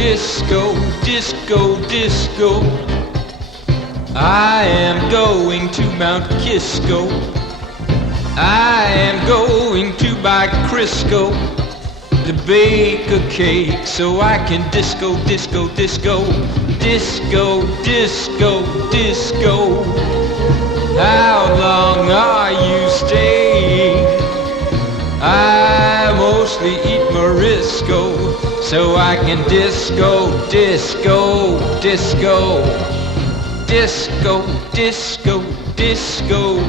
Disco, disco, disco. I am going to Mount Kisko. I am going to buy Crisco to bake a cake so I can disco, disco, disco, disco, disco, disco. How long are you staying? I mostly eat Morisco so I can disco, disco, disco, disco, disco, disco.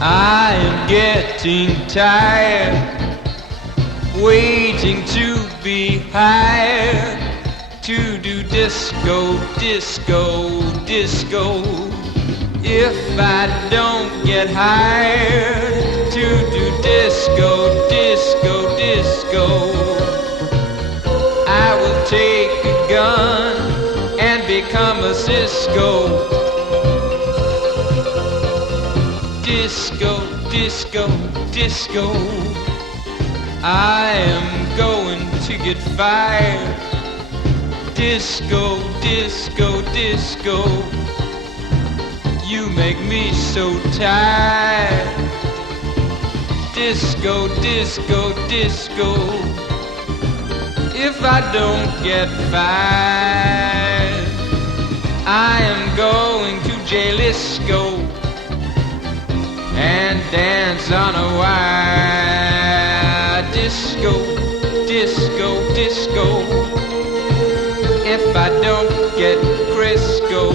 I am getting tired, waiting to be hired to do disco, disco, disco. If I don't get hired to do disco, disco, disco, I will take a gun and become a Cisco. Disco, disco, disco. I am going to get fired. Disco, disco, disco. You make me so tired. Disco, disco, disco. If I don't get fired, I am going to Jalisco and dance on a wire. Disco, disco, disco. If I don't get Crisco,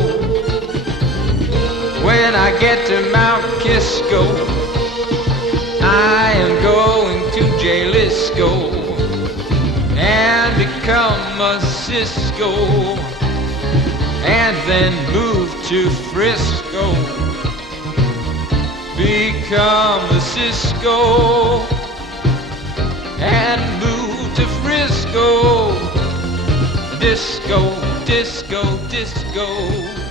when I get to Mount Kisko, I am going to Jalisco and become a Cisco and then move to Frisco. Become a Cisco and move to Frisco. Disco, disco, disco.